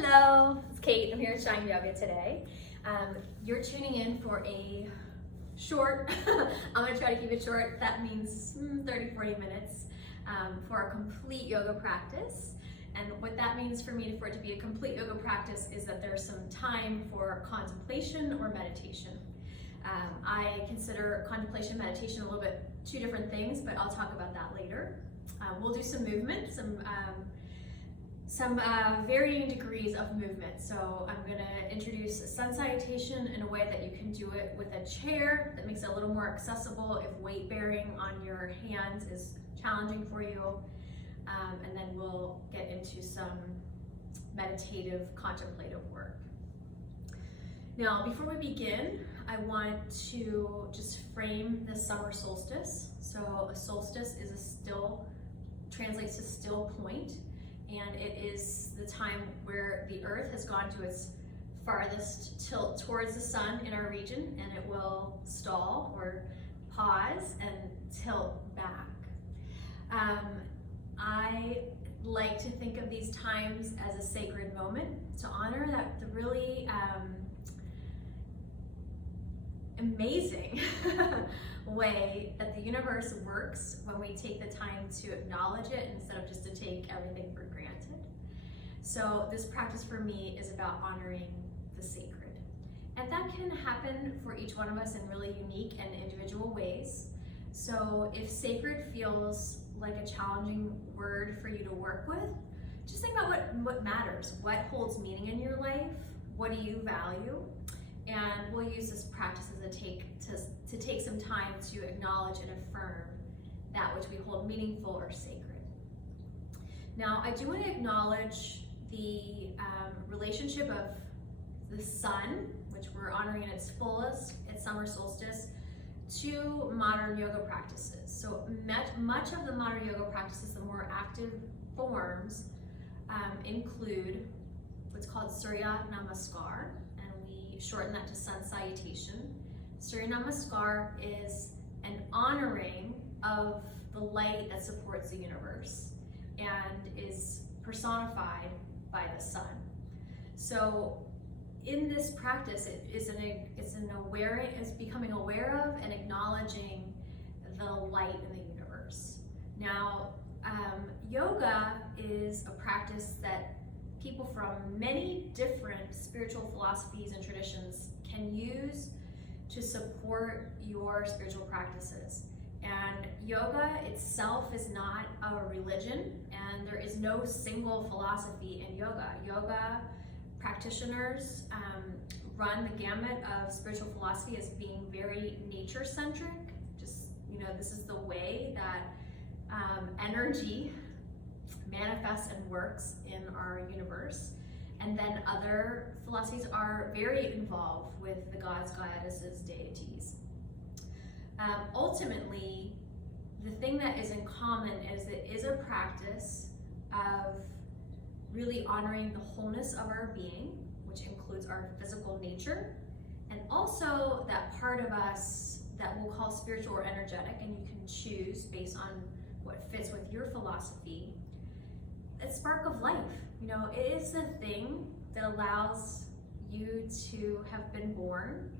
Hello, it's Kate. I'm here at Shine Yoga today. You're tuning in for a short, I'm going to try to keep it short, that means 30-40 minutes for a complete yoga practice. And what that means for me, for it to be a complete yoga practice, is that there's some time for contemplation or meditation. I consider contemplation and meditation a little bit two different things, but I'll talk about that later. We'll do some movement, some varying degrees of movement. So I'm going to introduce a sun salutation in a way that you can do it with a chair that makes it a little more accessible if weight bearing on your hands is challenging for you. And then we'll get into some meditative, contemplative work. Now, before we begin, I want to just frame the summer solstice. So a solstice translates to still point. And it is the time where the earth has gone to its farthest tilt towards the sun in our region, and it will stall or pause and tilt back. I like to think of these times as a sacred moment to honor the really amazing way that the universe works when we take the time to acknowledge it instead of just to take everything for granted. So this practice for me is about honoring the sacred. And that can happen for each one of us in really unique and individual ways. So if sacred feels like a challenging word for you to work with, just think about what matters, what holds meaning in your life, what do you value, and we'll use this practice as to take some time to acknowledge and affirm that which we hold meaningful or sacred. Now, I do want to acknowledge the relationship of the sun, which we're honoring in its fullest at summer solstice, to modern yoga practices. So much of the modern yoga practices, the more active forms, include what's called Surya Namaskar, and we shorten that to sun salutation. Surya Namaskar is an honoring of the light that supports the universe and is personified by the sun. So in this practice, it's becoming aware of and acknowledging the light in the universe. Now, yoga is a practice that people from many different spiritual philosophies and traditions can use to support your spiritual practices. And yoga itself is not a religion, and there is no single philosophy in yoga. Yoga practitioners run the gamut of spiritual philosophy as being very nature-centric. This is the way that energy manifests and works in our universe. And then other philosophies are very involved with the gods, goddesses, deities. Ultimately, the thing that is in common is it is a practice of really honoring the wholeness of our being, which includes our physical nature, and also that part of us that we'll call spiritual or energetic, and you can choose based on what fits with your philosophy. A spark of life. It is the thing that allows you to have been born,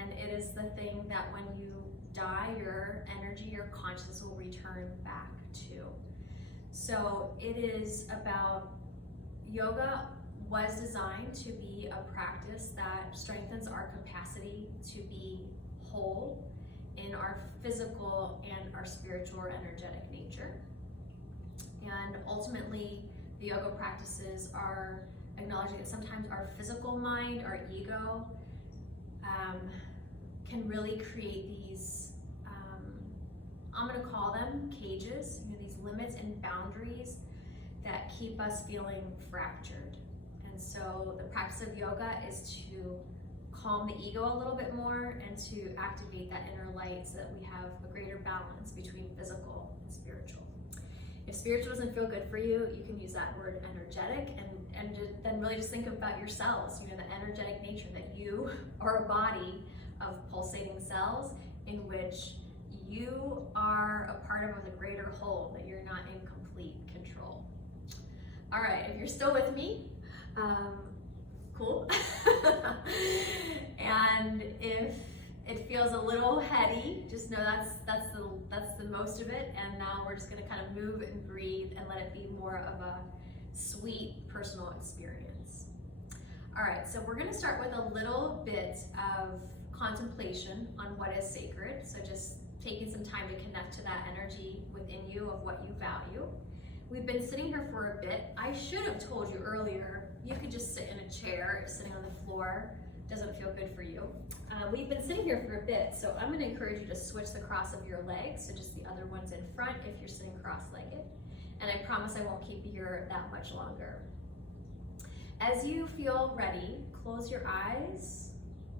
and it is the thing that when you die, your energy, your consciousness will return back to. So it is about, yoga was designed to be a practice that strengthens our capacity to be whole in our physical and our spiritual or energetic nature. And ultimately, the yoga practices are acknowledging that sometimes our physical mind, our ego, can really create these, I'm going to call them cages, these limits and boundaries that keep us feeling fractured. And so the practice of yoga is to calm the ego a little bit more and to activate that inner light so that we have a greater balance between physical and spiritual. If spiritual doesn't feel good for you, you can use that word energetic, and then really just think about your cells, the energetic nature that you are a body of pulsating cells in which you are a part of the greater whole, that you're not in complete control. All right, if you're still with me, Cool. And if it feels a little heady, just know that's the most of it. And now we're just gonna kind of move and breathe and let it be more of a sweet personal experience. All right, so we're gonna start with a little bit of contemplation on what is sacred. So just taking some time to connect to that energy within you of what you value. We've been sitting here for a bit. I should have told you earlier, you could just sit in a chair if sitting on the floor doesn't feel good for you. We've been sitting here for a bit, so I'm gonna encourage you to switch the cross of your legs, so just the other one's in front if you're sitting cross-legged. And I promise I won't keep you here that much longer. As you feel ready, close your eyes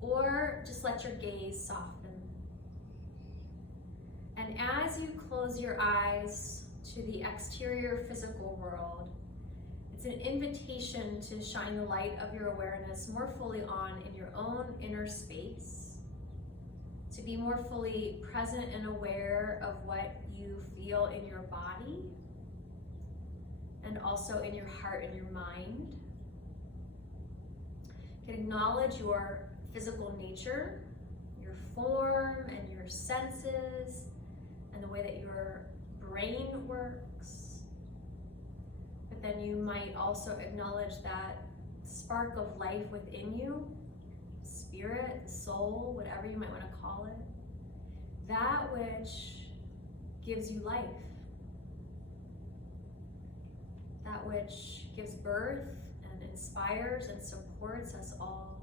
or just let your gaze soften. And as you close your eyes to the exterior physical world, it's an invitation to shine the light of your awareness more fully on in your own inner space, to be more fully present and aware of what you feel in your body and also in your heart and your mind. You can acknowledge your physical nature, your form and your senses, and the way that your brain works. But then you might also acknowledge that spark of life within you, spirit, soul, whatever you might want to call it, that which gives you life, that which gives birth and inspires and supports us all.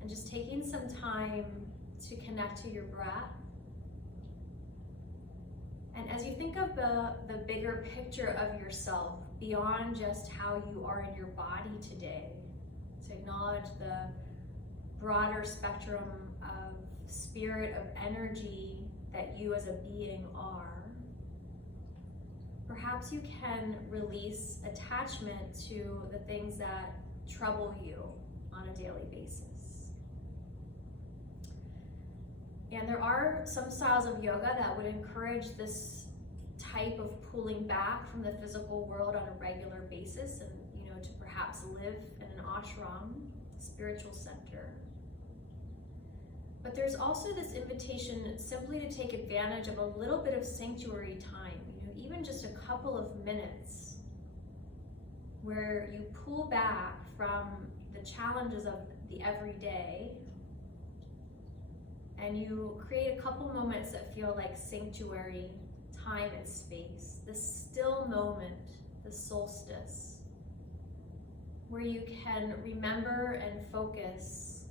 And just taking some time to connect to your breath. And as you think of the bigger picture of yourself, beyond just how you are in your body today, to acknowledge the broader spectrum of spirit, of energy that you as a being are, perhaps you can release attachment to the things that trouble you on a daily basis. And there are some styles of yoga that would encourage this type of pulling back from the physical world on a regular basis, and to perhaps live in an ashram, spiritual center. But there's also this invitation simply to take advantage of a little bit of sanctuary time, even just a couple of minutes, where you pull back from the challenges of the everyday and you create a couple moments that feel like sanctuary time and space, the still moment, the solstice, where you can remember and focus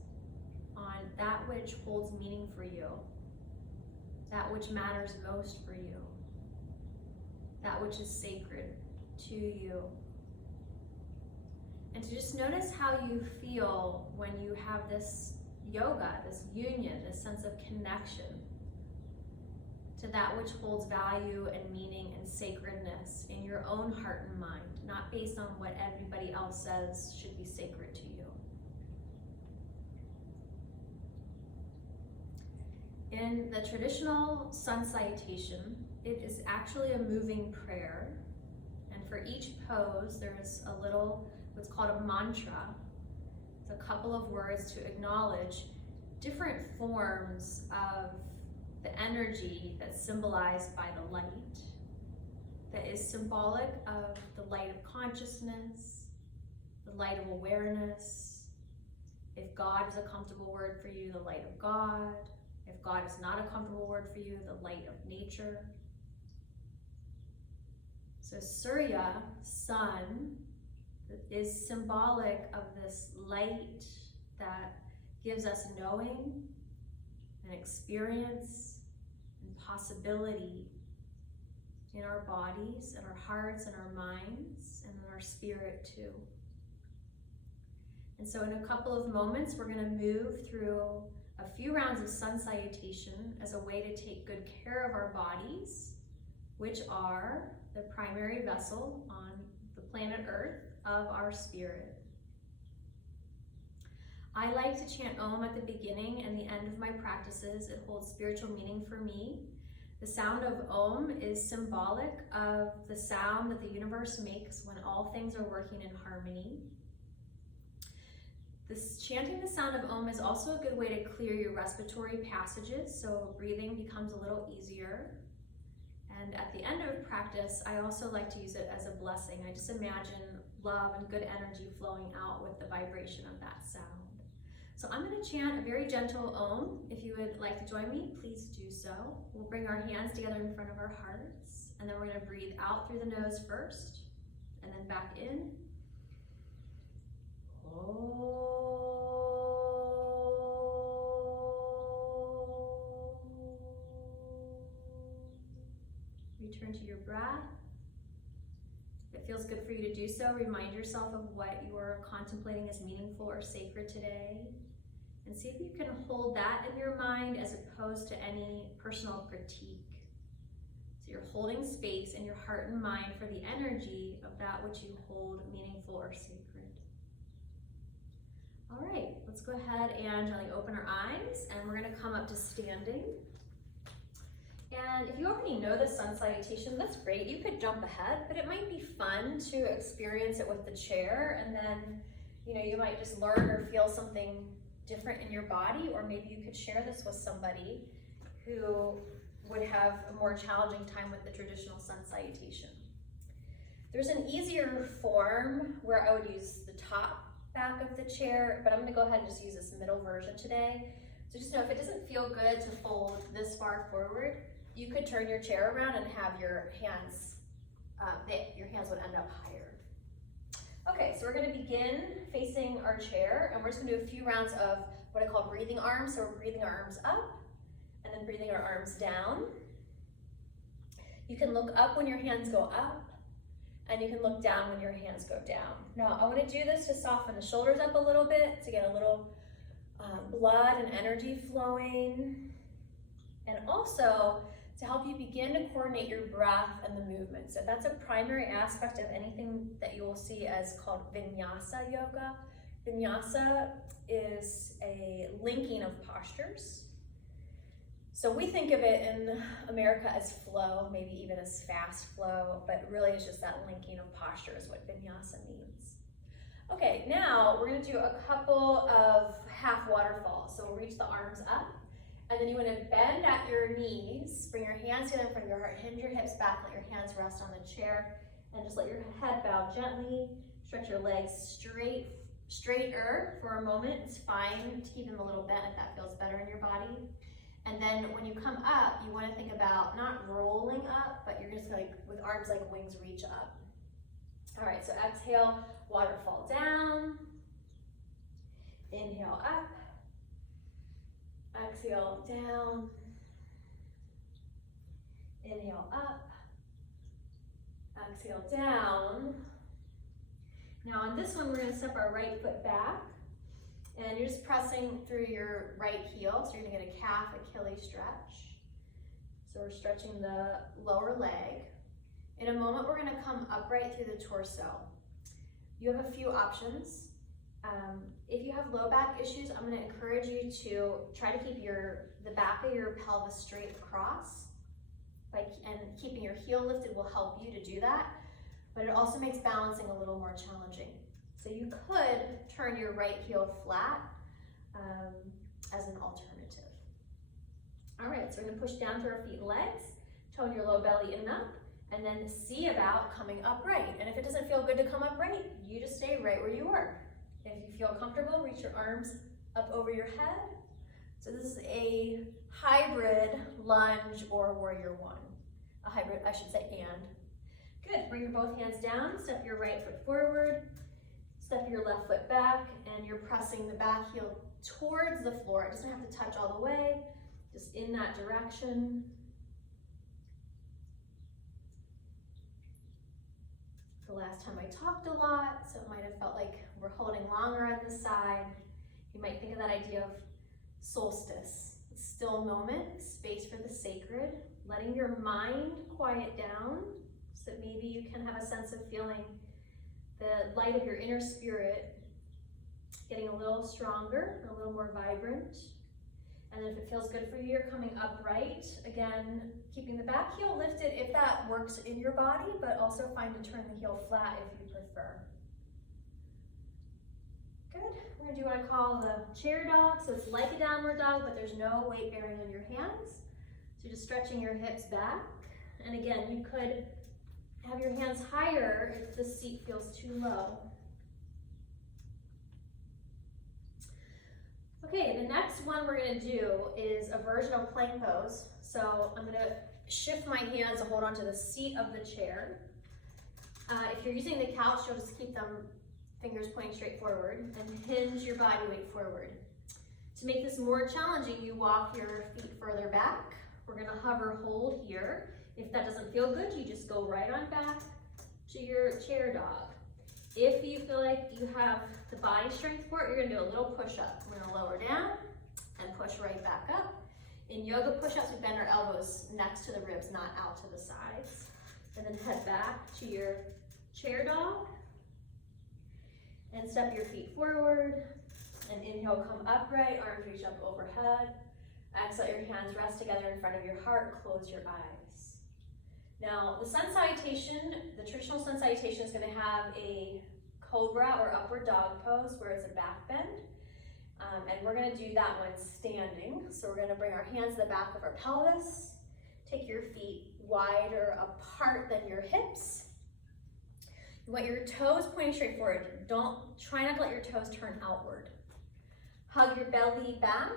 on that which holds meaning for you, that which matters most for you, that which is sacred to you. And to just notice how you feel when you have this yoga, this union, this sense of connection to that which holds value and meaning and sacredness in your own heart and mind, not based on what everybody else says should be sacred to you. In the traditional sun salutation, it is actually a moving prayer, and for each pose there's a little, what's called a mantra. A couple of words to acknowledge different forms of the energy that's symbolized by the light, that is symbolic of the light of consciousness, the light of awareness. If God is a comfortable word for you, the light of God. If God is not a comfortable word for you, the light of nature. So Surya, sun, is symbolic of this light that gives us knowing and experience and possibility in our bodies and our hearts and our minds and in our spirit too. And so in a couple of moments, we're going to move through a few rounds of sun salutation as a way to take good care of our bodies, which are the primary vessel on the planet Earth of our spirit. I like to chant Om at the beginning and the end of my practices. It holds spiritual meaning for me. The sound of Om is symbolic of the sound that the universe makes when all things are working in harmony. Chanting the sound of Om is also a good way to clear your respiratory passages, so breathing becomes a little easier. And at the end of practice, I also like to use it as a blessing. I just imagine love and good energy flowing out with the vibration of that sound. So I'm going to chant a very gentle Om. If you would like to join me, please do so. We'll bring our hands together in front of our hearts, and then we're going to breathe out through the nose first, and then back in. Return to your breath. If it feels good for you to do so, remind yourself of what you are contemplating as meaningful or sacred today. And see if you can hold that in your mind as opposed to any personal critique. So you're holding space in your heart and mind for the energy of that which you hold meaningful or sacred. All right, let's go ahead and gently open our eyes, and we're going to come up to standing. And if you already know the sun salutation, that's great. You could jump ahead, but it might be fun to experience it with the chair, and then you might just learn or feel something different in your body, or maybe you could share this with somebody who would have a more challenging time with the traditional sun salutation. There's an easier form where I would use the top back of the chair, but I'm going to go ahead and just use this middle version today. So just know if it doesn't feel good to fold this far forward, you could turn your chair around and have your hands would end up higher. Okay, so we're going to begin facing our chair, and we're just going to do a few rounds of what I call breathing arms. So we're breathing our arms up and then breathing our arms down. You can look up when your hands go up, and you can look down when your hands go down. Now, I want to do this to soften the shoulders up a little bit, to get a little blood and energy flowing, and also to help you begin to coordinate your breath and the movement. So that's a primary aspect of anything that you will see as called vinyasa yoga. Vinyasa is a linking of postures. So we think of it in America as flow, maybe even as fast flow, but really it's just that linking of posture is what vinyasa means. Okay, now we're going to do a couple of half waterfalls. So we'll reach the arms up, and then you want to bend at your knees, bring your hands together in front of your heart, hinge your hips back, let your hands rest on the chair, and just let your head bow gently. Stretch your legs straighter for a moment. It's fine to keep them a little bent if that feels better in your body. And then when you come up, you want to think about not rolling up, but you're just like with arms like wings reach up. All right, so exhale, waterfall down. Inhale up. Exhale down. Inhale up. Exhale down. Now on this one, we're going to step our right foot back, and you're just pressing through your right heel. So you're going to get a calf Achilles stretch. So we're stretching the lower leg. In a moment, we're going to come upright through the torso. You have a few options. If you have low back issues, I'm going to encourage you to try to keep the back of your pelvis straight across, and keeping your heel lifted will help you to do that, but it also makes balancing a little more challenging. So you could turn your right heel flat as an alternative. All right, so we're going to push down through our feet and legs, tone your low belly in and up, and then see about coming upright. And if it doesn't feel good to come upright, you just stay right where you are. If you feel comfortable, reach your arms up over your head. So this is a hybrid lunge or warrior one. A hybrid, I should say, and. Good, bring your both hands down, step your right foot forward, step your left foot back, and you're pressing the back heel towards the floor. It doesn't have to touch all the way, just in that direction. The last time I talked a lot, so it might have felt like we're holding longer on this side. You might think of that idea of solstice, a still moment, space for the sacred, letting your mind quiet down so that maybe you can have a sense of feeling the light of your inner spirit getting a little stronger, a little more vibrant. And then if it feels good for you, you're coming upright. Again, keeping the back heel lifted if that works in your body, but also find to turn the heel flat if you prefer. Good. We're going to do what I call the chair dog. So it's like a downward dog, but there's no weight bearing on your hands. So just stretching your hips back. And again, you could have your hands higher if the seat feels too low. Okay, the next one we're going to do is a version of plank pose. So I'm going to shift my hands and hold onto the seat of the chair. If you're using the couch, you'll just keep them fingers pointing straight forward and hinge your body weight forward. To make this more challenging, you walk your feet further back. We're going to hover hold here. If that doesn't feel good, you just go right on back to your chair dog. If you feel like you have the body strength for it, you're going to do a little push-up. We're going to lower down and push right back up. In yoga push-ups, we bend our elbows next to the ribs, not out to the sides. And then head back to your chair dog. And step your feet forward. And inhale, come upright, arms reach up overhead. Exhale, your hands rest together in front of your heart, close your eyes. Now, the sun salutation, the traditional sun salutation is going to have a cobra or upward dog pose where it's a back bend. And we're going to do that one standing. So we're going to bring our hands to the back of our pelvis. Take your feet wider apart than your hips. You want your toes pointing straight forward. Try not to let your toes turn outward. Hug your belly back,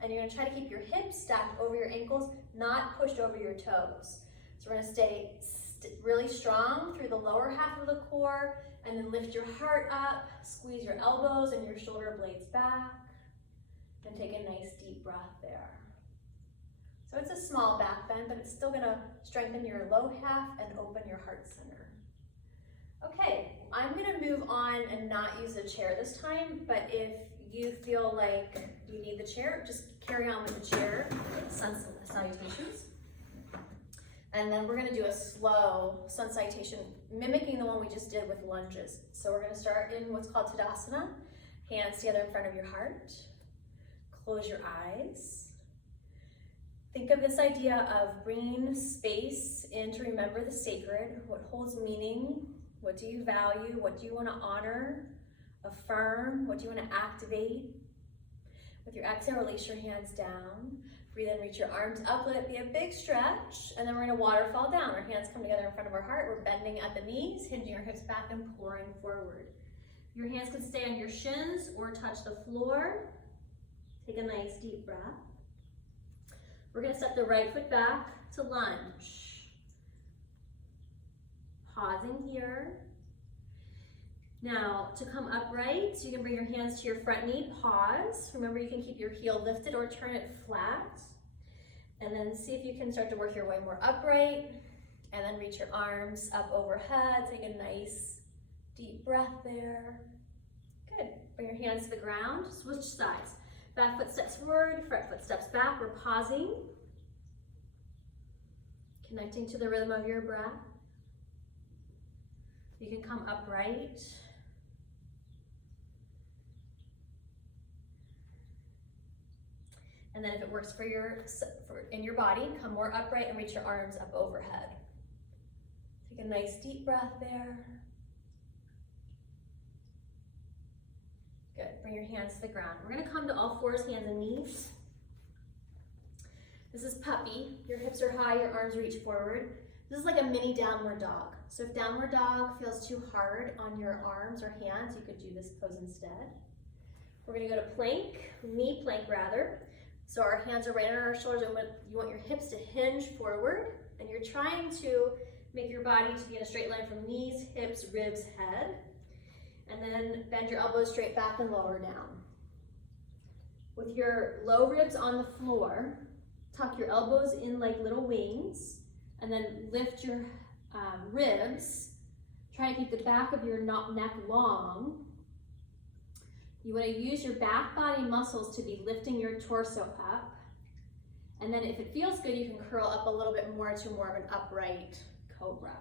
and you're going to try to keep your hips stacked over your ankles, not pushed over your toes. So we're going to stay really strong through the lower half of the core, and then lift your heart up, squeeze your elbows and your shoulder blades back, and take a nice deep breath there. So it's a small back bend, but it's still going to strengthen your low half and open your heart center. Okay, I'm going to move on and not use the chair this time, but if you feel like you need the chair, just carry on with the chair, sun salutations. And then we're going to do a slow sun salutation, mimicking the one we just did with lunges. So we're going to start in what's called Tadasana, hands together in front of your heart. Close your eyes. Think of this idea of bringing space in to remember the sacred, what holds meaning, what do you value, what do you want to honor, affirm, what do you want to activate. With your exhale, release your hands down. Breathe in, reach your arms up, let it be a big stretch, and then we're going to waterfall down. Our hands come together in front of our heart. We're bending at the knees, hinging our hips back and pouring forward. Your hands can stay on your shins or touch the floor. Take a nice deep breath. We're going to step the right foot back to lunge. Pausing here. Now, to come upright, so you can bring your hands to your front knee, pause. Remember, you can keep your heel lifted or turn it flat. And then see if you can start to work your way more upright. And then reach your arms up overhead. Take a nice deep breath there. Good. Bring your hands to the ground. Switch sides. Back foot steps forward, front foot steps back. We're pausing. Connecting to the rhythm of your breath. You can come upright. And then if it works for in your body, come more upright and reach your arms up overhead. Take a nice deep breath there. Good, bring your hands to the ground. We're gonna come to all fours, hands and knees. This is puppy. Your hips are high, your arms reach forward. This is like a mini downward dog. So if downward dog feels too hard on your arms or hands, you could do this pose instead. We're gonna go to plank, knee plank rather. So our hands are right on our shoulders, and you want your hips to hinge forward, and you're trying to make your body to be in a straight line from knees, hips, ribs, head. And then bend your elbows straight back and lower down. With your low ribs on the floor, tuck your elbows in like little wings, and then lift your ribs. Try to keep the back of your neck long. You want to use your back body muscles to be lifting your torso up. And then if it feels good, you can curl up a little bit more to more of an upright cobra.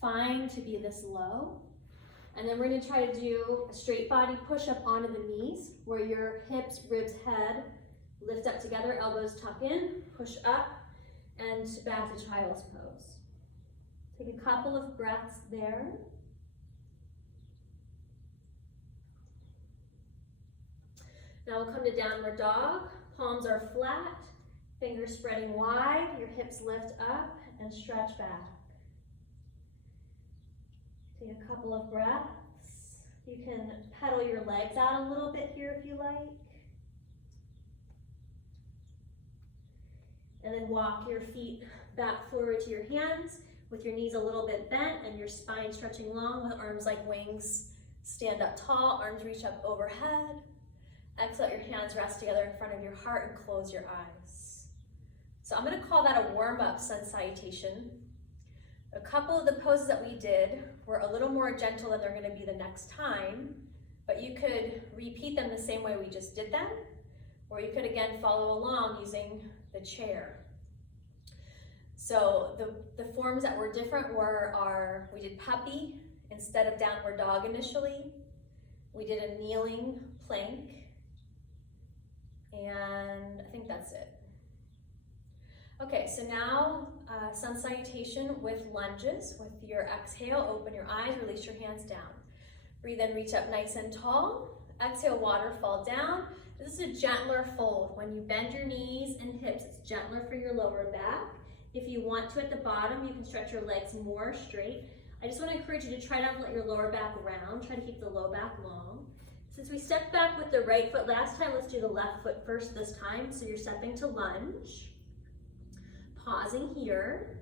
Fine to be this low. And then we're going to try to do a straight body push up onto the knees where your hips, ribs, head Lift up together, elbows tuck in, push up, and back to child's pose. Take a couple of breaths there. Now we'll come to downward dog. Palms are flat, fingers spreading wide, your hips lift up and stretch back. Take a couple of breaths. You can pedal your legs out a little bit here if you like. And then walk your feet back forward to your hands with your knees a little bit bent and your spine stretching long with arms like wings. Stand up tall, arms reach up overhead. Exhale, your hands rest together in front of your heart and close your eyes. So I'm going to call that a warm-up sun salutation. A couple of the poses that we did were a little more gentle than they're going to be the next time, but you could repeat them the same way we just did them, or you could again follow along using the chair. So the forms that were different we did puppy instead of downward dog initially. We did a kneeling plank. And I think that's it. Okay, so now sun salutation with lunges. With your exhale, open your eyes, release your hands down. Breathe in, reach up nice and tall. Exhale, waterfall down. This is a gentler fold. When you bend your knees and hips, it's gentler for your lower back. If you want to at the bottom, you can stretch your legs more straight. I just want to encourage you to try not to let your lower back round. Try to keep the low back long. Since we stepped back with the right foot last time, let's do the left foot first this time. So you're stepping to lunge. Pausing here.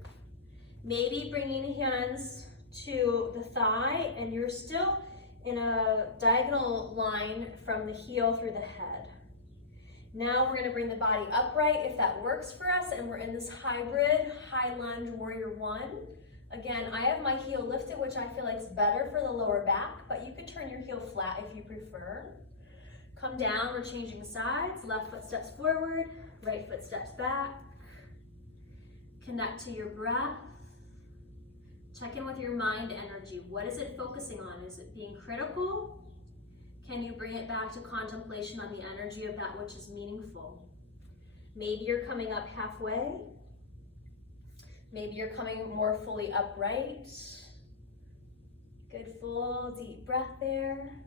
Maybe bringing the hands to the thigh, and you're still in a diagonal line from the heel through the head. Now we're going to bring the body upright if that works for us, and we're in this hybrid high lunge warrior one. Again, I have my heel lifted, which I feel like is better for the lower back, but you could turn your heel flat if you prefer. Come down, we're changing sides. Left foot steps forward, right foot steps back. Connect to your breath. Check in with your mind energy. What is it focusing on? Is it being critical? Can you bring it back to contemplation on the energy of that which is meaningful? Maybe you're coming up halfway. Maybe you're coming more fully upright. Good full deep breath there.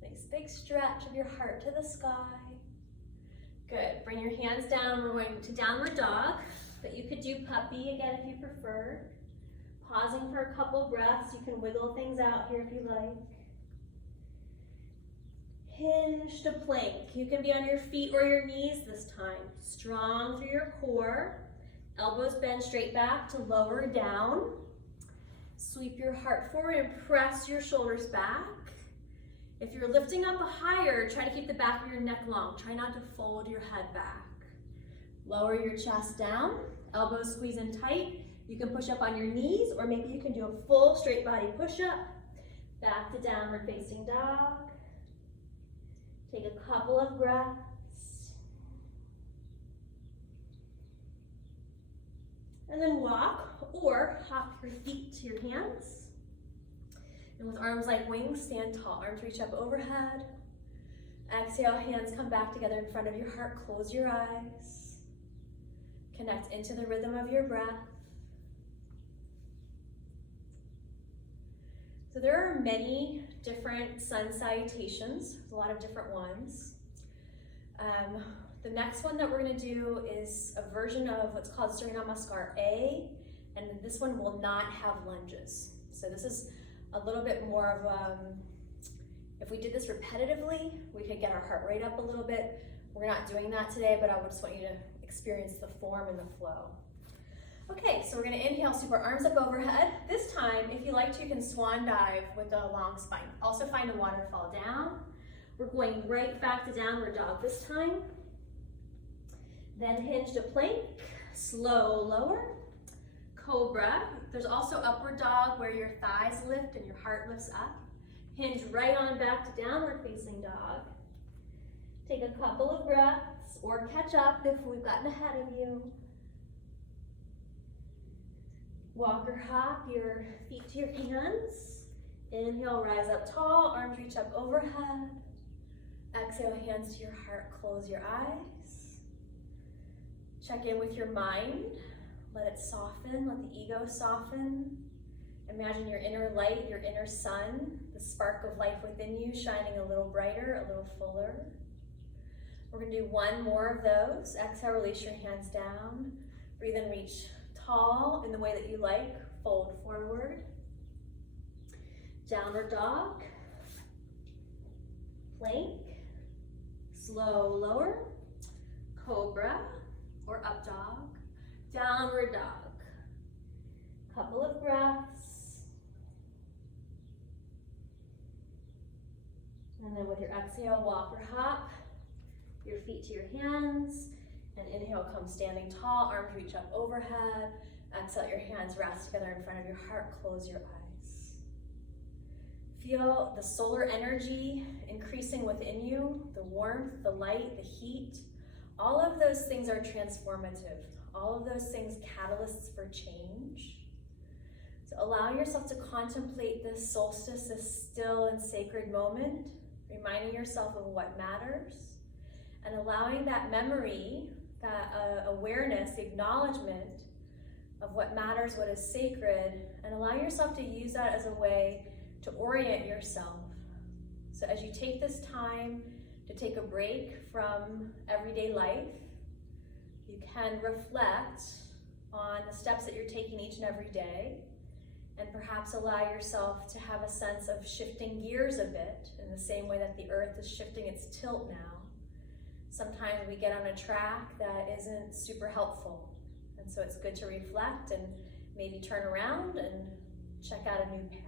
Nice big stretch of your heart to the sky. Good, bring your hands down. We're going to downward dog, but you could do puppy again if you prefer. Pausing for a couple breaths. You can wiggle things out here if you like. Hinge to plank. You can be on your feet or your knees this time. Strong through your core. Elbows bend straight back to lower down. Sweep your heart forward and press your shoulders back. If you're lifting up higher, try to keep the back of your neck long. Try not to fold your head back. Lower your chest down. Elbows squeeze in tight. You can push up on your knees, or maybe you can do a full straight body push-up. Back to downward facing dog. Take a couple of breaths. And then walk or hop your feet to your hands. And with arms like wings, stand tall. Arms reach up overhead. Exhale, hands come back together in front of your heart. Close your eyes. Connect into the rhythm of your breath. So there are many different sun salutations, a lot of different ones. The next one that we're going to do is a version of what's called Surya Namaskar A, and this one will not have lunges. So this is a little bit more of, if we did this repetitively, we could get our heart rate up a little bit. We're not doing that today, but I just want you to experience the form and the flow. Okay, so we're going to inhale, sweep our arms up overhead. This time, if you like to, you can swan dive with a long spine. Also find a waterfall down. We're going right back to downward dog this time. Then hinge to plank, slow lower, cobra. There's also upward dog where your thighs lift and your heart lifts up. Hinge right on back to downward facing dog. Take a couple of breaths or catch up if we've gotten ahead of you. Walk or hop your feet to your hands. Inhale, rise up tall, arms reach up overhead. Exhale, hands to your heart, close your eyes. Check in with your mind. Let it soften, let the ego soften. Imagine your inner light, your inner sun, the spark of life within you shining a little brighter, a little fuller. We're gonna do one more of those. Exhale, release your hands down. Breathe in, reach tall in the way that you like. Fold forward. Downward dog. Plank. Slow lower. Cobra or up dog. Downward dog. Couple of breaths. And then with your exhale, walk or hop your feet to your hands. And inhale, come standing tall, arms reach up overhead. Exhale, your hands rest together in front of your heart, close your eyes. Feel the solar energy increasing within you, the warmth, the light, the heat. All of those things are transformative. All of those things catalysts for change. So allowing yourself to contemplate this solstice, this still and sacred moment, reminding yourself of what matters, and allowing that memory, that awareness, the acknowledgement of what matters, what is sacred, and allowing yourself to use that as a way to orient yourself. So as you take this time to take a break from everyday life, you can reflect on the steps that you're taking each and every day, and perhaps allow yourself to have a sense of shifting gears a bit in the same way that the earth is shifting its tilt now. Sometimes we get on a track that isn't super helpful. And so it's good to reflect and maybe turn around and check out a new path.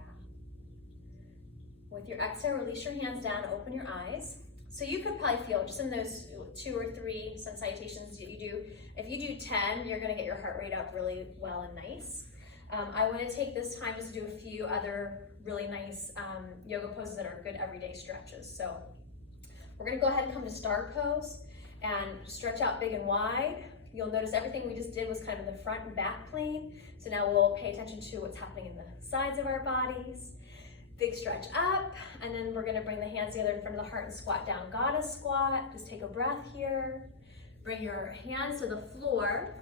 With your exhale, release your hands down, open your eyes. So you could probably feel just in those 2 or 3 sun salutations that you do, if you do 10, you're gonna get your heart rate up really well and nice. I wanna take this time just to do a few other really nice yoga poses that are good everyday stretches. So we're gonna go ahead and come to star pose and stretch out big and wide. You'll notice everything we just did was kind of in the front and back plane. So now we'll pay attention to what's happening in the sides of our bodies. Big stretch up, and then we're gonna bring the hands together in front of the heart and squat down, goddess squat. Just take a breath here. Bring your hands to the floor,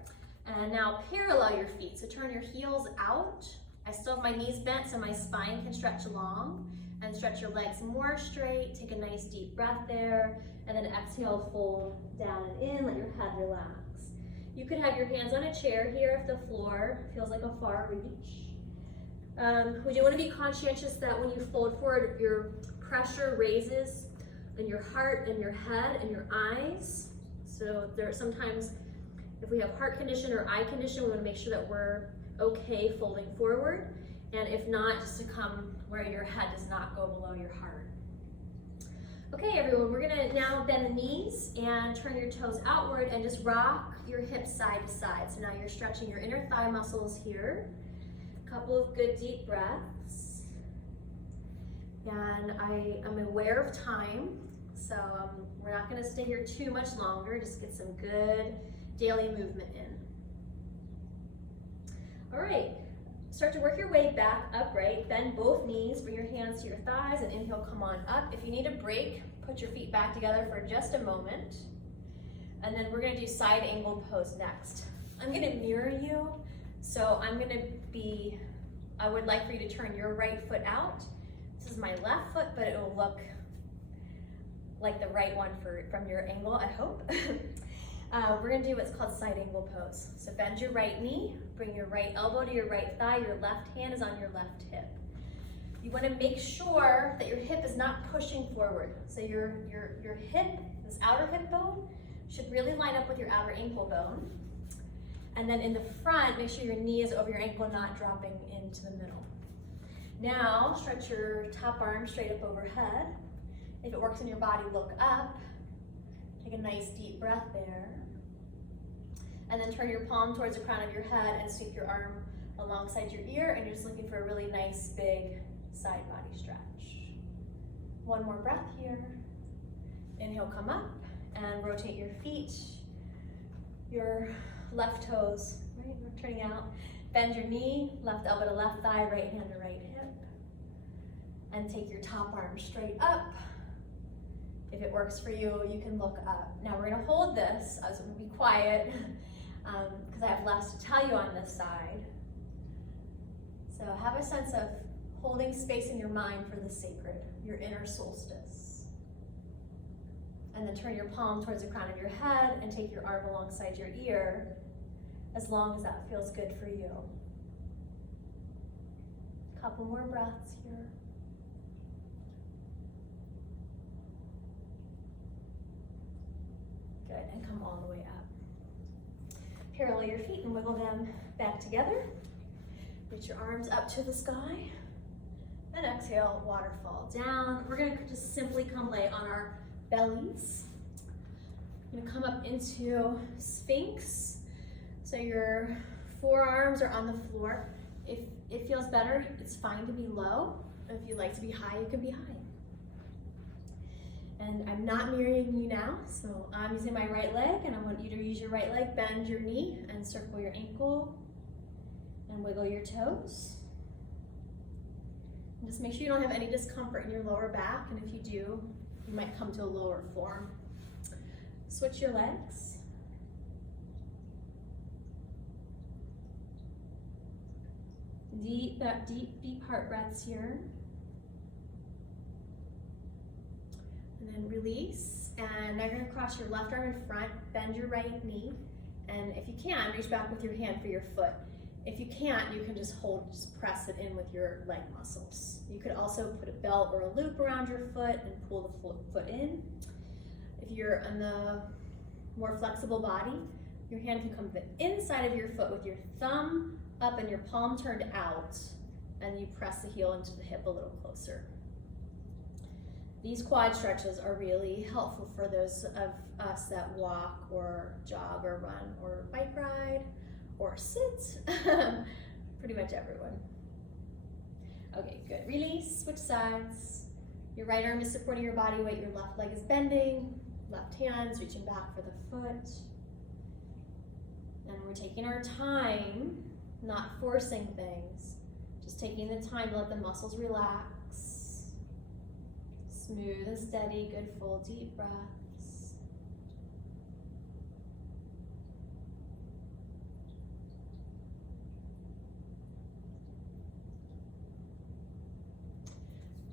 and now parallel your feet. So turn your heels out. I still have my knees bent so my spine can stretch long, and stretch your legs more straight. Take a nice deep breath there, and then exhale, fold down and in, let your head relax. You could have your hands on a chair here if the floor feels like a far reach. We do want to be conscientious that when you fold forward, your pressure raises in your heart and your head and your eyes. So there are sometimes, if we have heart condition or eye condition, we want to make sure that we're okay folding forward. And if not, just to come where your head does not go below your heart. Okay, everyone, we're gonna now bend the knees and turn your toes outward and just rock your hips side to side. So now you're stretching your inner thigh muscles here. Couple of good deep breaths. And I am aware of time, so we're not gonna stay here too much longer. Just get some good daily movement in. All right, start to work your way back upright. Bend both knees, bring your hands to your thighs, and inhale, come on up. If you need a break, put your feet back together for just a moment. And then we're gonna do side angle pose next. I'm gonna mirror you. So I would like for you to turn your right foot out. This is my left foot, but it will look like the right one from your angle, I hope. We're gonna do what's called side angle pose. So bend your right knee, bring your right elbow to your right thigh, your left hand is on your left hip. You wanna make sure that your hip is not pushing forward. So your hip, this outer hip bone, should really line up with your outer ankle bone. And then in the front, make sure your knee is over your ankle, not dropping into the middle. Now, stretch your top arm straight up overhead. If it works in your body, look up. Take a nice deep breath there. And then turn your palm towards the crown of your head and sweep your arm alongside your ear, and you're just looking for a really nice, big side body stretch. One more breath here. Inhale, come up, and rotate your feet. Your left toes, right, we're turning out. Bend your knee, left elbow to left thigh, right hand to right hip. And take your top arm straight up. If it works for you, you can look up. Now we're gonna hold this, as we'll be quiet, because I have less to tell you on this side. So have a sense of holding space in your mind for the sacred, your inner solstice. And then turn your palm towards the crown of your head and take your arm alongside your ear, as long as that feels good for you. A couple more breaths here. Good, and come all the way up. Parallel your feet and wiggle them back together. Reach your arms up to the sky. And exhale, waterfall down. We're gonna just simply come lay on our bellies. You're gonna come up into Sphinx. So your forearms are on the floor. If it feels better, it's fine to be low. If you like to be high, you can be high. And I'm not mirroring you now, so I'm using my right leg, and I want you to use your right leg, bend your knee, and circle your ankle, and wiggle your toes. And just make sure you don't have any discomfort in your lower back, and if you do, you might come to a lower form. Switch your legs. Deep heart breaths here. And then release. And now you're gonna cross your left arm in front, bend your right knee, and if you can, reach back with your hand for your foot. If you can't, you can just press it in with your leg muscles. You could also put a belt or a loop around your foot and pull the foot in. If you're on the more flexible body, your hand can come to the inside of your foot with your thumb up and your palm turned out, and you press the heel into the hip a little closer. These quad stretches are really helpful for those of us that walk or jog or run or bike ride or sit. Pretty much everyone. Okay, good. Release, switch sides. Your right arm is supporting your body weight, your left leg is bending, left hand's reaching back for the foot. And we're taking our time, not forcing things, just taking the time to let the muscles relax. Smooth and steady, good full deep breaths.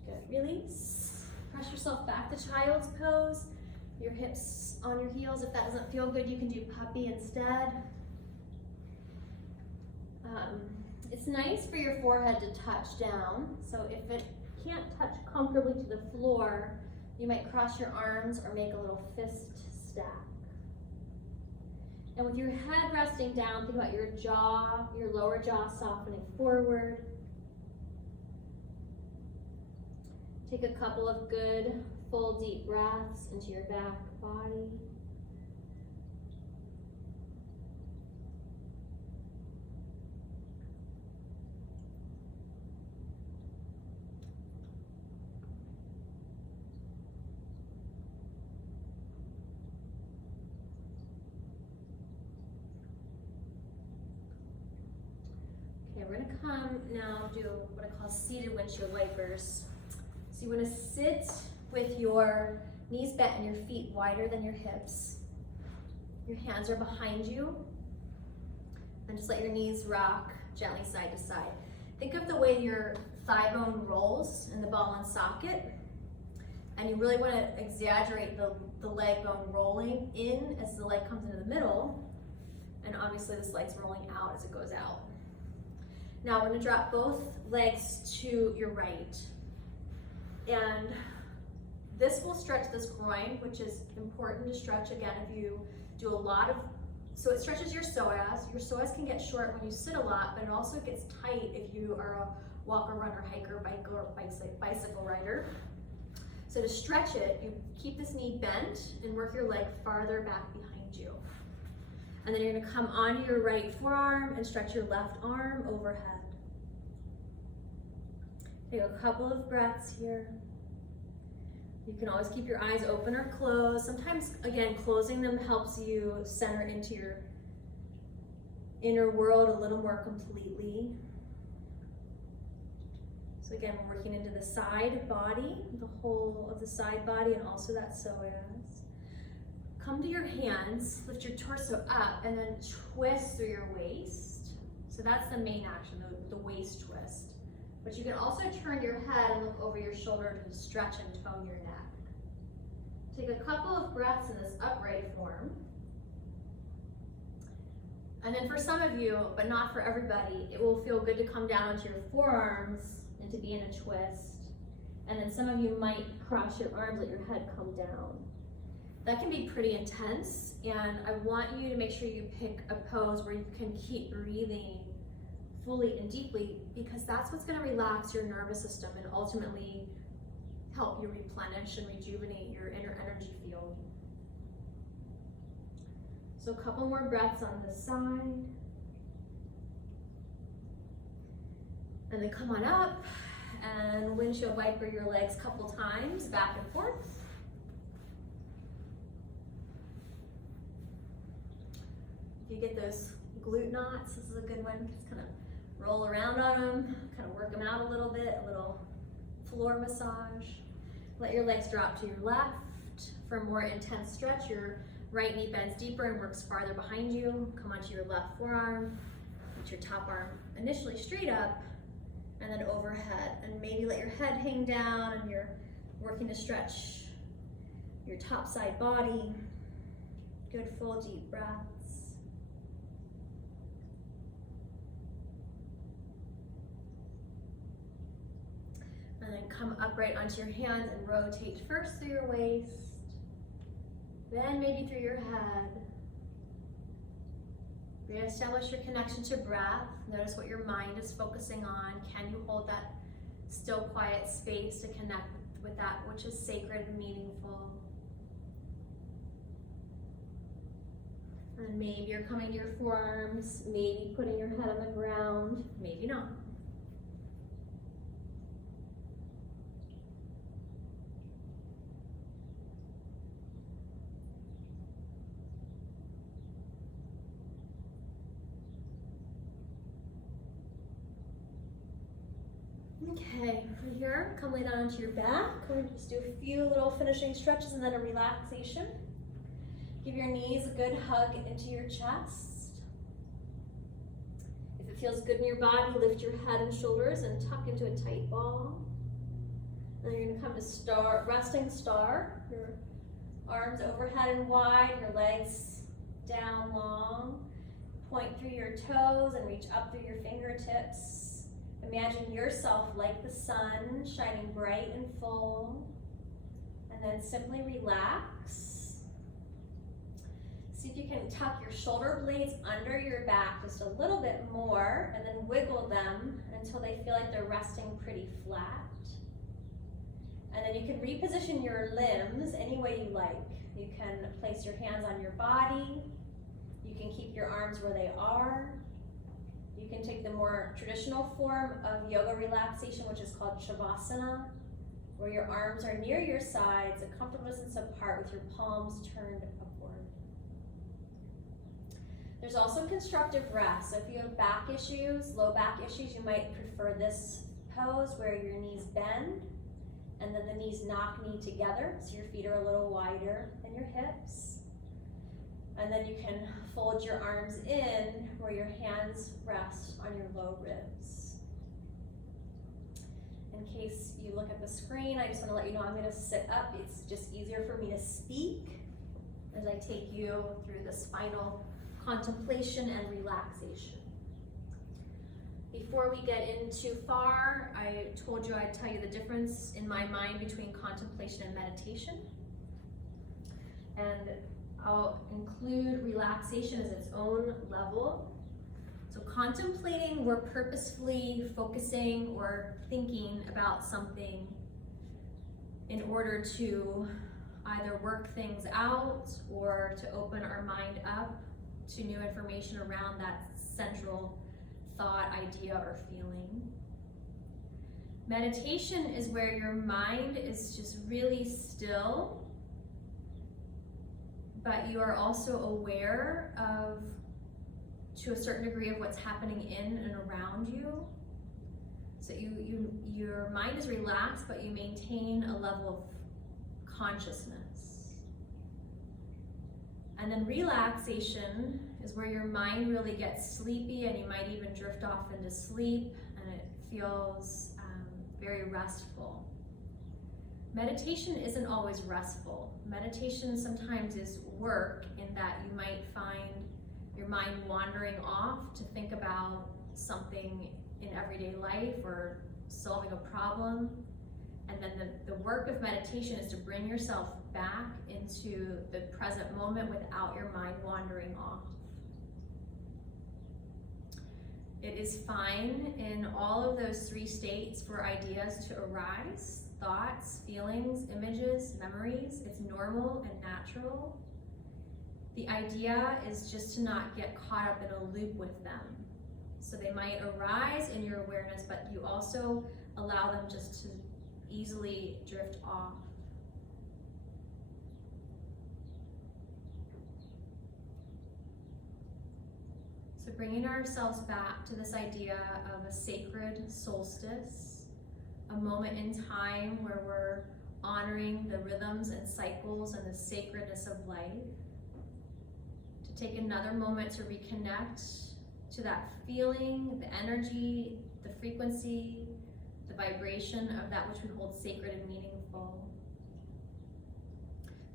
Good, release. Press yourself back to child's pose. Your hips on your heels. If that doesn't feel good, you can do puppy instead. It's nice for your forehead to touch down. So if it can't touch comfortably to the floor, you might cross your arms or make a little fist stack. And with your head resting down, think about your jaw, your lower jaw softening forward. Take a couple of good, full, deep breaths into your back body. We're gonna come now do what I call seated windshield wipers. So you wanna sit with your knees bent and your feet wider than your hips. Your hands are behind you. And just let your knees rock gently side to side. Think of the way your thigh bone rolls in the ball and socket. And you really wanna exaggerate the leg bone rolling in as the leg comes into the middle. And obviously this leg's rolling out as it goes out. Now we're gonna drop both legs to your right. And this will stretch this groin, which is important to stretch again if you do a lot of, so it stretches your psoas. Your psoas can get short when you sit a lot, but it also gets tight if you are a walker, runner, hiker, biker, or bicycle rider. So to stretch it, you keep this knee bent and work your leg farther back behind you. And then you're gonna come onto your right forearm and stretch your left arm overhead. Take a couple of breaths here. You can always keep your eyes open or closed. Sometimes, again, closing them helps you center into your inner world a little more completely. So again, we're working into the side body, the whole of the side body, and also that psoas. come to your hands, lift your torso up, and then twist through your waist. So that's the main action, the waist twist. But you can also turn your head and look over your shoulder to stretch and tone your neck. Take a couple of breaths in this upright form. And then for some of you, but not for everybody, it will feel good to come down onto your forearms and to be in a twist. And then some of you might cross your arms, let your head come down. That can be pretty intense, and I want you to make sure you pick a pose where you can keep breathing fully and deeply, because that's what's going to relax your nervous system and ultimately help you replenish and rejuvenate your inner energy field. So a couple more breaths on this side. And then come on up and windshield wiper your legs a couple times, back and forth. If you get those glute knots, this is a good one. Just kind of roll around on them, kind of work them out a little bit, a little floor massage. Let your legs drop to your left. For a more intense stretch, your right knee bends deeper and works farther behind you. Come onto your left forearm, put your top arm initially straight up, and then overhead. And maybe let your head hang down, and you're working to stretch your top side body. Good full deep breaths. And then come upright onto your hands and rotate first through your waist, then maybe through your head. Reestablish your connection to breath. Notice what your mind is focusing on. Can you hold that still, quiet space to connect with that which is sacred and meaningful? And maybe you're coming to your forearms, maybe putting your head on the ground, maybe not. Okay, from here, come lay down onto your back. We're going to just do a few little finishing stretches and then a relaxation. Give your knees a good hug into your chest. If it feels good in your body, lift your head and shoulders and tuck into a tight ball. And then you're going to come to resting star. Your arms overhead and wide, your legs down long. Point through your toes and reach up through your fingertips. Imagine yourself like the sun, shining bright and full. And then simply relax. See if you can tuck your shoulder blades under your back just a little bit more, and then wiggle them until they feel like they're resting pretty flat. And then you can reposition your limbs any way you like. You can place your hands on your body. You can keep your arms where they are. You can take the more traditional form of yoga relaxation, which is called shavasana, where your arms are near your sides, a comfortable distance apart with your palms turned upward. There's also constructive rest. So if you have back issues, low back issues, you might prefer this pose where your knees bend and then the knees knock knee together, so your feet are a little wider than your hips. And then you can fold your arms in where your hands rest on your low ribs. In case you look at the screen, I just want to let you know I'm going to sit up. It's just easier for me to speak as I take you through this final contemplation and relaxation. Before we get in too far, I told you I'd tell you the difference in my mind between contemplation and meditation. And I'll include relaxation as its own level. So contemplating, we're purposefully focusing or thinking about something in order to either work things out or to open our mind up to new information around that central thought, idea, or feeling. Meditation is where your mind is just really still, but you are also aware of, to a certain degree, of what's happening in and around you. So your mind is relaxed, but you maintain a level of consciousness. And then relaxation is where your mind really gets sleepy and you might even drift off into sleep, and it feels very restful. Meditation isn't always restful. Meditation sometimes is work in that you might find your mind wandering off to think about something in everyday life or solving a problem. And then the work of meditation is to bring yourself back into the present moment without your mind wandering off. It is fine in all of those three states for ideas to arise, thoughts, feelings, images, memories. It's normal and natural. The idea is just to not get caught up in a loop with them. So they might arise in your awareness, but you also allow them just to easily drift off. So bringing ourselves back to this idea of a sacred solstice, a moment in time where we're honoring the rhythms and cycles and the sacredness of life. To take another moment to reconnect to that feeling, the energy, the frequency, the vibration of that which we hold sacred and meaningful.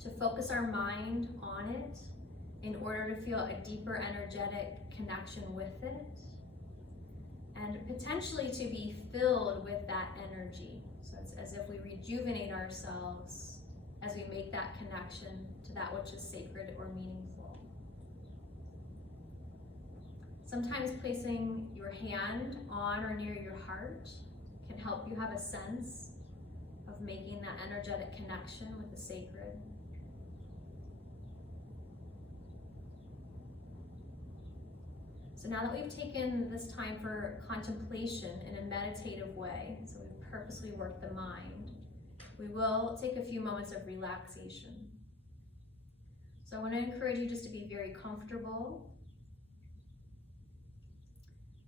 To focus our mind on it in order to feel a deeper energetic connection with it, and potentially to be filled with that energy. So it's as if we rejuvenate ourselves as we make that connection to that which is sacred or meaningful. Sometimes placing your hand on or near your heart can help you have a sense of making that energetic connection with the sacred. So now that we've taken this time for contemplation in a meditative way, so we've purposely worked the mind, we will take a few moments of relaxation. So I want to encourage you just to be very comfortable,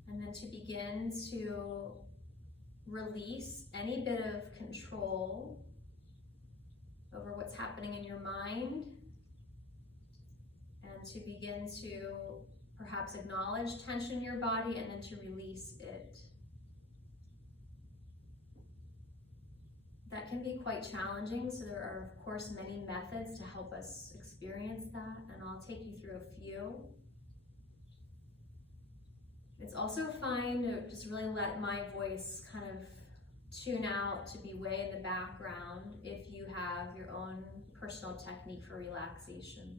and then to begin to release any bit of control over what's happening in your mind, and to begin to perhaps acknowledge tension in your body and then to release it. That can be quite challenging, so there are of course many methods to help us experience that, and I'll take you through a few. It's also fine to just really let my voice kind of tune out, to be way in the background if you have your own personal technique for relaxation.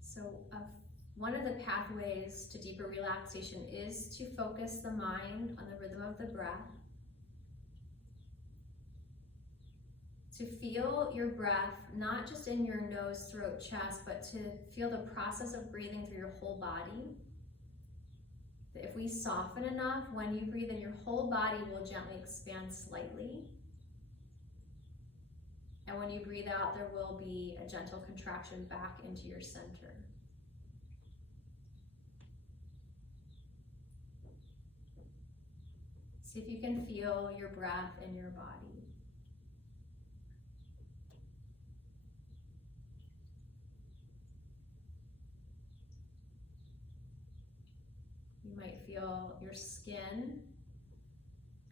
So one of the pathways to deeper relaxation is to focus the mind on the rhythm of the breath. To feel your breath, not just in your nose, throat, chest, but to feel the process of breathing through your whole body. If we soften enough, when you breathe in, your whole body will gently expand slightly. And when you breathe out, there will be a gentle contraction back into your center. See if you can feel your breath in your body. You might feel your skin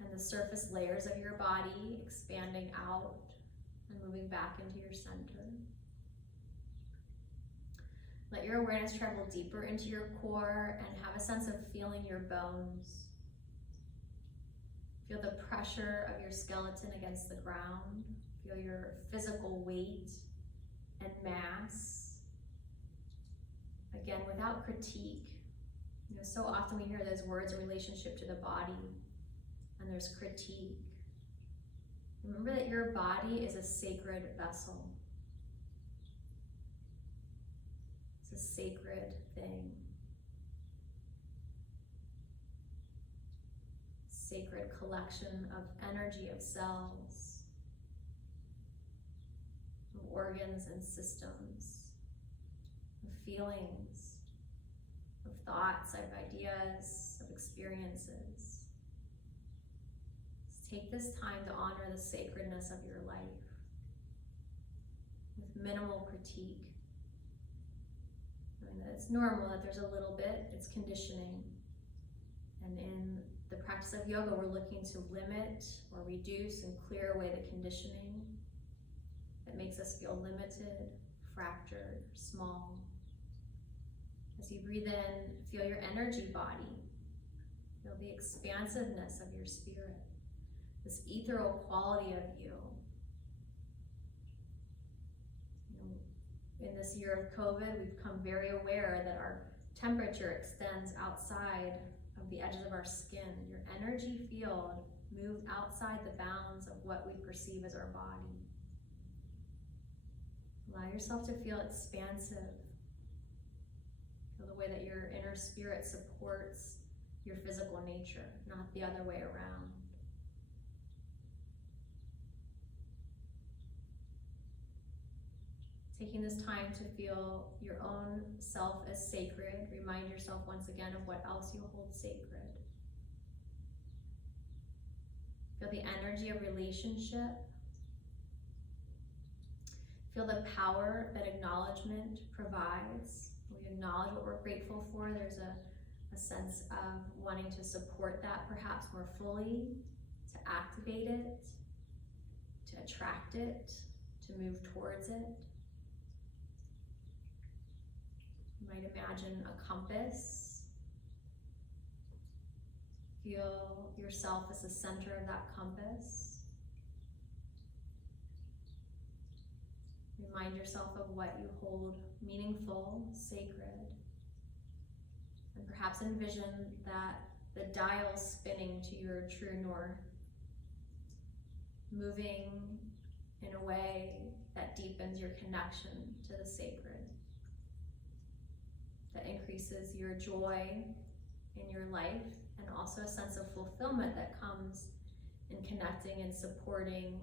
and the surface layers of your body expanding out and moving back into your center. Let your awareness travel deeper into your core and have a sense of feeling your bones. Feel the pressure of your skeleton against the ground. Feel your physical weight and mass. Again, without critique. You know, so often we hear those words in relationship to the body, and there's critique. Remember that your body is a sacred vessel. It's a sacred thing. Sacred collection of energy, of cells, of organs and systems, of feelings, of thoughts, of ideas, of experiences. Let's take this time to honor the sacredness of your life with minimal critique. Knowing that it's normal, that there's a little bit, it's conditioning. And in the practice of yoga, we're looking to limit or reduce and clear away the conditioning that makes us feel limited, fractured, small. As you breathe in, feel your energy body. Feel the expansiveness of your spirit, this ethereal quality of you. In this year of COVID, we've become very aware that our temperature extends outside of the edges of our skin. Your energy field moved outside the bounds of what we perceive as our body. Allow yourself to feel expansive. Feel the way that your inner spirit supports your physical nature, not the other way around. Taking this time to feel your own self as sacred. Remind yourself once again of what else you hold sacred. Feel the energy of relationship. Feel the power that acknowledgement provides. We acknowledge what we're grateful for. There's a sense of wanting to support that perhaps more fully, to activate it, to attract it, to move towards it. You might imagine a compass. Feel yourself as the center of that compass. Remind yourself of what you hold meaningful, sacred, and perhaps envision that the dial spinning to your true north, moving in a way that deepens your connection to the sacred, that increases your joy in your life, and also a sense of fulfillment that comes in connecting and supporting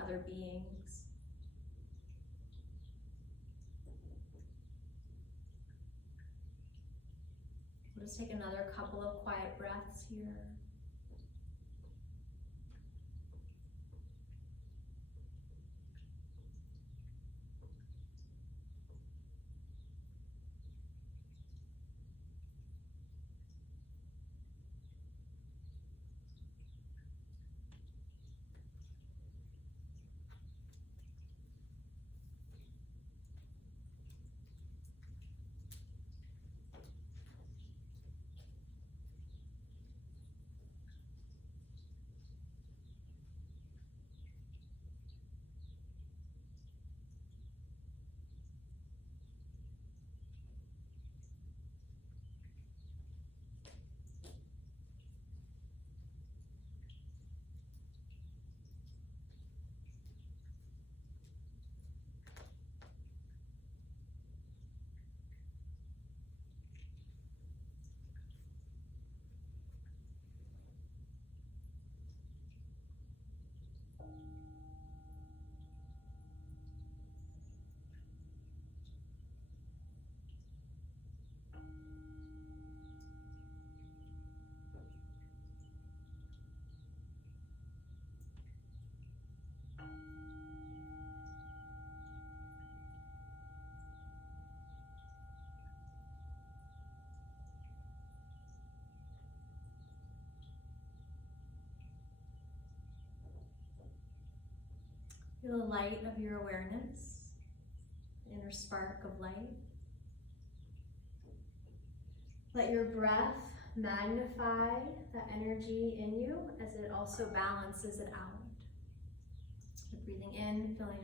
other beings. We'll just take another couple of quiet breaths here. Feel the light of your awareness, the inner spark of light. Let your breath magnify that energy in you as it also balances it out. So breathing in, feeling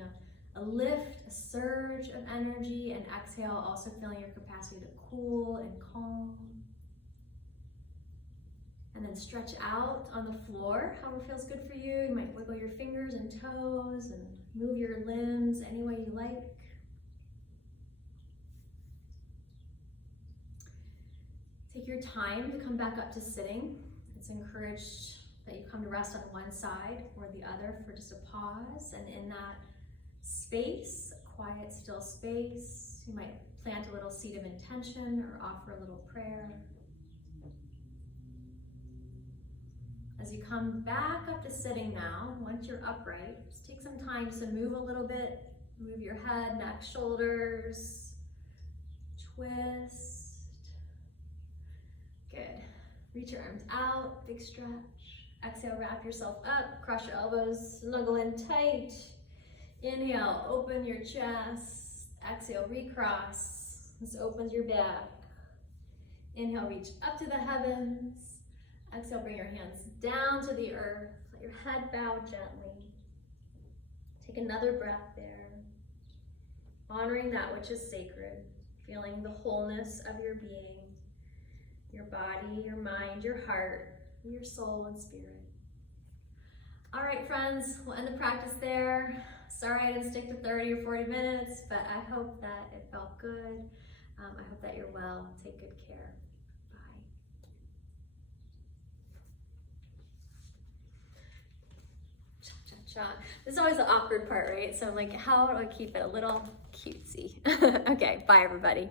a lift, a surge of energy, and exhale, also feeling your capacity to cool and calm. And then stretch out on the floor, however feels good for you. You might wiggle your fingers and toes and move your limbs any way you like. Take your time to come back up to sitting. It's encouraged that you come to rest on one side or the other for just a pause. And in that space, a quiet, still space, you might plant a little seed of intention or offer a little prayer. As you come back up to sitting now, once you're upright, just take some time to move a little bit. Move your head, neck, shoulders. Twist. Good. Reach your arms out, big stretch. Exhale, wrap yourself up, cross your elbows, snuggle in tight. Inhale, open your chest. Exhale, recross. This opens your back. Inhale, reach up to the heavens. Exhale, bring your hands down to the earth. Let your head bow gently. Take another breath there. Honoring that which is sacred. Feeling the wholeness of your being. Your body, your mind, your heart, your soul and spirit. All right, friends, we'll end the practice there. Sorry I didn't stick to 30 or 40 minutes, but I hope that it felt good. I hope that you're well. Take good care. Cha-cha-cha. This is always the awkward part, right? So I'm like, how do I keep it a little cutesy? Okay, bye everybody.